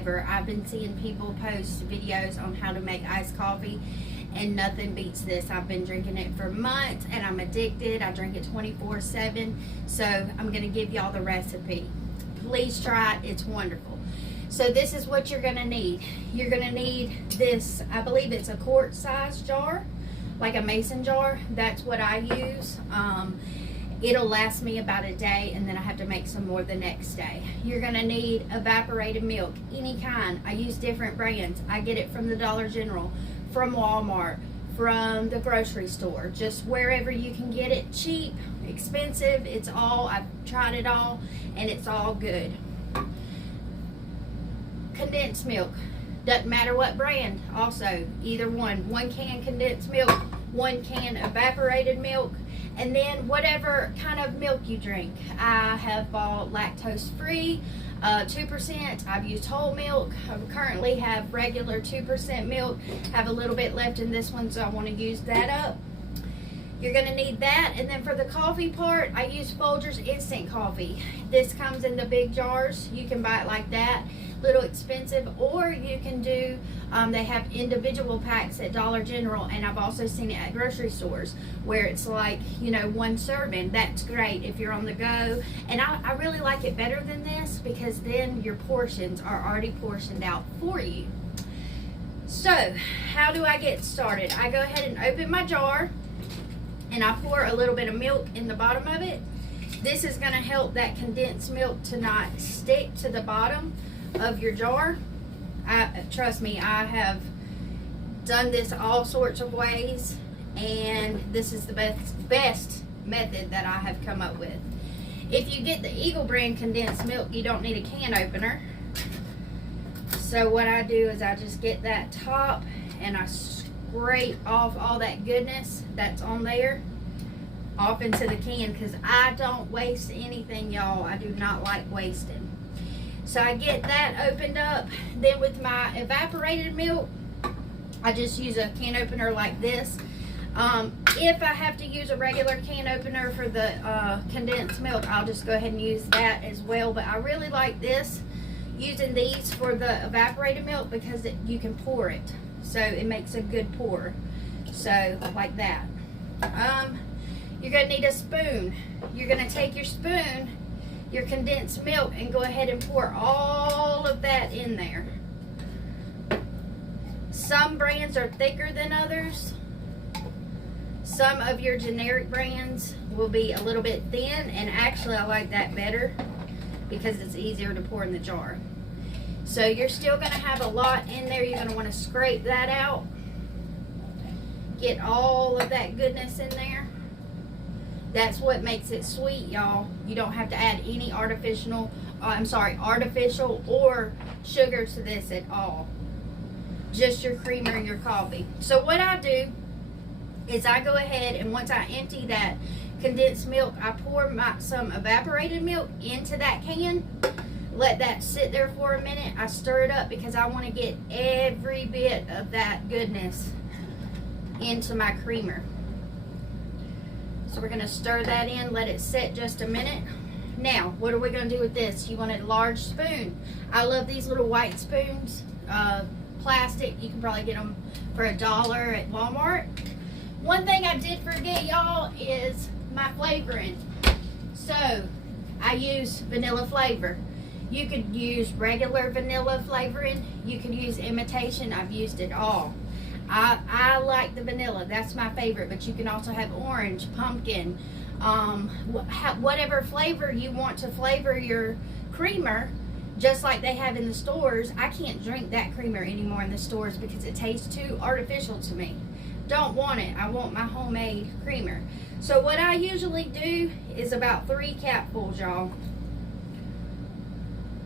ever. I've been seeing people post videos on how to make iced coffee, and nothing beats this. I've been drinking it for months and I'm addicted. I drink it 24/7. So I'm going to give y'all the recipe. Please try it. It's wonderful. So this is what you're going to need. You're going to need this, I believe it's a quart size jar, like a mason jar. That's what I use. It'll last me about a day, and then I have to make some more the next day. You're gonna need evaporated milk, any kind. I use different brands. I get it from the Dollar General, from Walmart, from the grocery store, just wherever you can get it. Cheap, expensive, it's all, I've tried it all, and it's all good. Condensed milk, doesn't matter what brand, also, either one. 1 can condensed milk, 1 can evaporated milk, and then whatever kind of milk you drink. I have bought lactose free, 2%. I've used whole milk. I currently have regular 2% milk. Have a little bit left in this one, so I want to use that up. You're going to need that. And then for the coffee part, I use Foldgers instant coffee. This comes in the big jars. You can buy it like that. Little expensive, or you can do, they have individual packs at Dollar General, and I've also seen it at grocery stores where it's like, you know, 1 serving. That's great if you're on the go. And I really like it better than this, because then your portions are already portioned out for you. So how do I get started? I go ahead and open my jar, and I pour a little bit of milk in the bottom of it. This is going to help that condensed milk to not stick to the bottom of your jar. Trust me, I have done this all sorts of ways, and this is the best method that I have come up with. If you get the Eagle brand condensed milk, you don't need a can opener. So what I do is I just get that top and I scrape off all that goodness that's on there off into the can, because I don't waste anything, y'all. I do not like wasting. So I get that opened up. Then with my evaporated milk, I just use a can opener like this. If I have to use a regular can opener for the condensed milk, I'll just go ahead and use that as well. But I really like this, using these for the evaporated milk, because you can pour it. So it makes a good pour. So like that. You're going to need a spoon. You're going to take your spoon, your condensed milk, and go ahead and pour all of that in there. Some brands are thicker than others. Some of your generic brands will be a little bit thin, and actually I like that better because it's easier to pour in the jar. So you're still going to have a lot in there. You're going to want to scrape that out. Get all of that goodness in there. That's what makes it sweet, y'all. You don't have to add any artificial or sugar to this at all. Just your creamer and your coffee. So what I do is I go ahead, and once I empty that condensed milk, I pour some evaporated milk into that can. Let that sit there for a minute. I stir it up because I want to get every bit of that goodness into my creamer. So we're going to stir that in, let it sit just a minute. Now, what are we going to do with this? You want a large spoon. I love these little white spoons, plastic. You can probably get them for $1 at Walmart. One thing I did forget, y'all, is my flavoring. So I use vanilla flavor. You could use regular vanilla flavoring. You could use imitation. I've used it all. I like the vanilla. That's my favorite, but you can also have orange, pumpkin, whatever flavor you want to flavor your creamer, just like they have in the stores. I can't drink that creamer anymore in the stores because it tastes too artificial to me. Don't want it. I want my homemade creamer. So what I usually do is about 3 capfuls, y'all.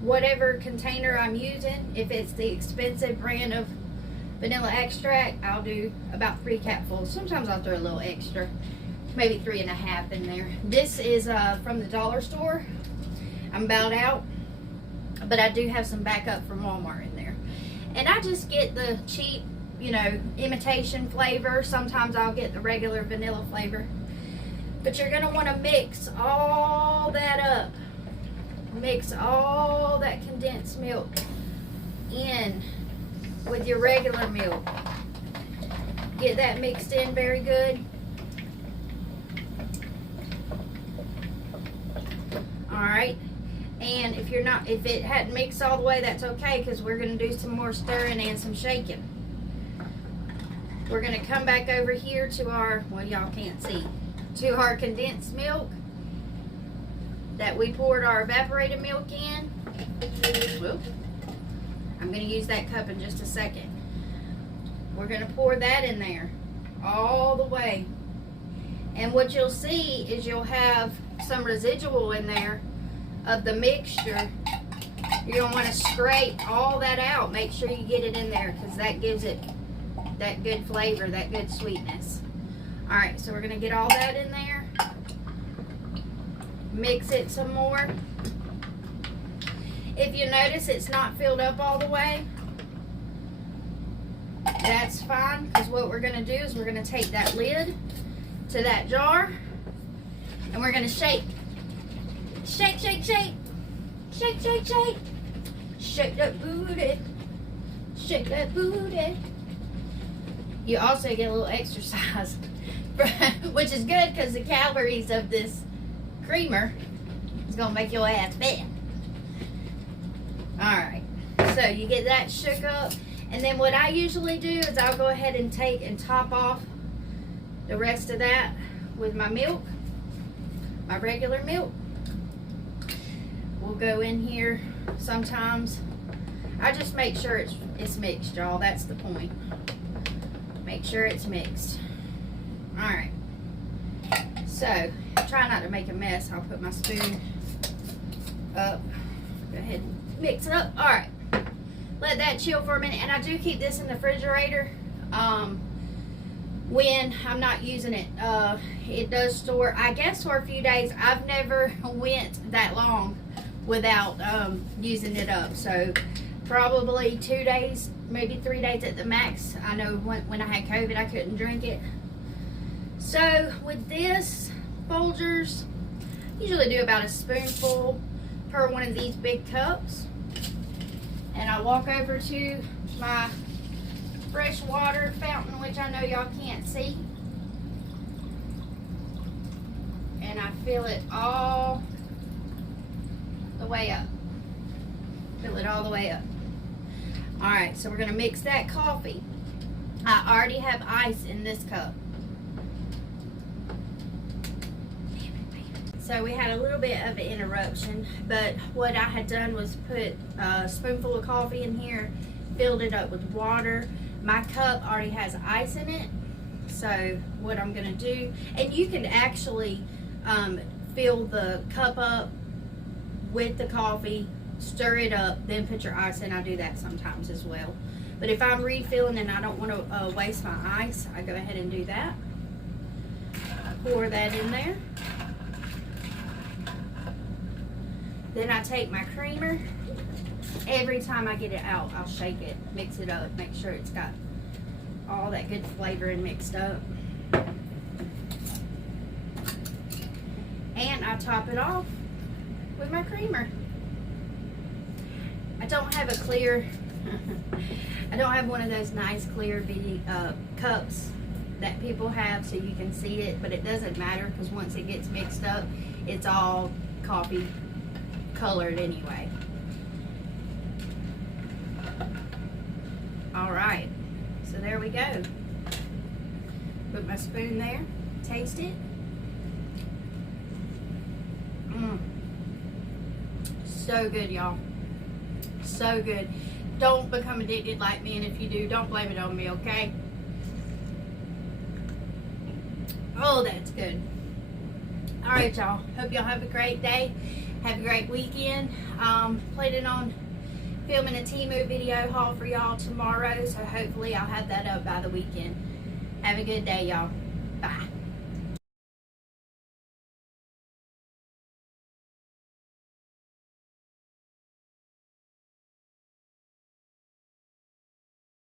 Whatever container I'm using, if it's the expensive brand of vanilla extract, I'll do about 3 capfuls. Sometimes I'll throw a little extra, maybe 3.5 in there. This is from the dollar store. I'm about out, but I do have some backup from Walmart in there. And I just get the cheap, you know, imitation flavor. Sometimes I'll get the regular vanilla flavor. But you're going to want to mix all that up. Mix all that condensed milk with your regular milk. Get that mixed in very good. Alright, and if it hadn't mixed all the way, that's okay, because we're going to do some more stirring and some shaking. We're going to come back over here to our, well, y'all can't see, to our condensed milk that we poured our evaporated milk in. Whoop. I'm going to use that cup in just a second. We're going to pour that in there all the way. And what you'll see is you'll have some residual in there of the mixture. You're going to want to scrape all that out. Make sure you get it in there, because that gives it that good flavor, that good sweetness. Alright, so we're going to get all that in there. Mix it some more. If you notice it's not filled up all the way, that's fine, because what we're going to do is we're going to take that lid to that jar and we're going to shake. Shake, shake, shake. Shake, shake, shake. Shake that booty. Shake that booty. You also get a little exercise, which is good, because the calories of this creamer is going to make your ass fat. Alright, so you get that shook up, and then what I usually do is I'll go ahead and take and top off the rest of that with my milk, my regular milk. We'll go in here sometimes. I just make sure it's mixed, y'all. That's the point. Make sure it's mixed. Alright, so try not to make a mess. I'll put my spoon up. Go ahead and mix it up. Alright, let that chill for a minute, and I do keep this in the refrigerator when I'm not using it. It does store, I guess, for a few days. I've never went that long without using it up, so probably 2 days, maybe 3 days at the max. I know when I had COVID, I couldn't drink it. So with this Foldgers, usually do about a spoonful per one of these big cups. And I walk over to my fresh water fountain, which I know y'all can't see, and I fill it all the way up. Fill it all the way up. Alright, so we're going to mix that coffee. I already have ice in this cup. So we had a little bit of an interruption, but what I had done was put a spoonful of coffee in here, filled it up with water. My cup already has ice in it, so what I'm going to do, and you can actually fill the cup up with the coffee, stir it up, then put your ice in. I do that sometimes as well. But if I'm refilling and I don't want to waste my ice, I go ahead and do that. Pour that in there. Then I take my creamer. Every time I get it out, I'll shake it, mix it up, make sure it's got all that good flavoring mixed up. And I top it off with my creamer. I don't have a clear, I don't have one of those nice clear cups that people have so you can see it, but it doesn't matter, because once it gets mixed up, it's all coffee colored anyway. Alright, so there we go. Put my spoon there, taste it. So good, y'all. So good. Don't become addicted like me, and if you do, don't blame it on me, okay? Oh, that's good. Alright, y'all. Hope y'all have a great day. Have a great weekend. Planning on filming a Temu video haul for y'all tomorrow, so hopefully I'll have that up by the weekend. Have a good day, y'all. Bye.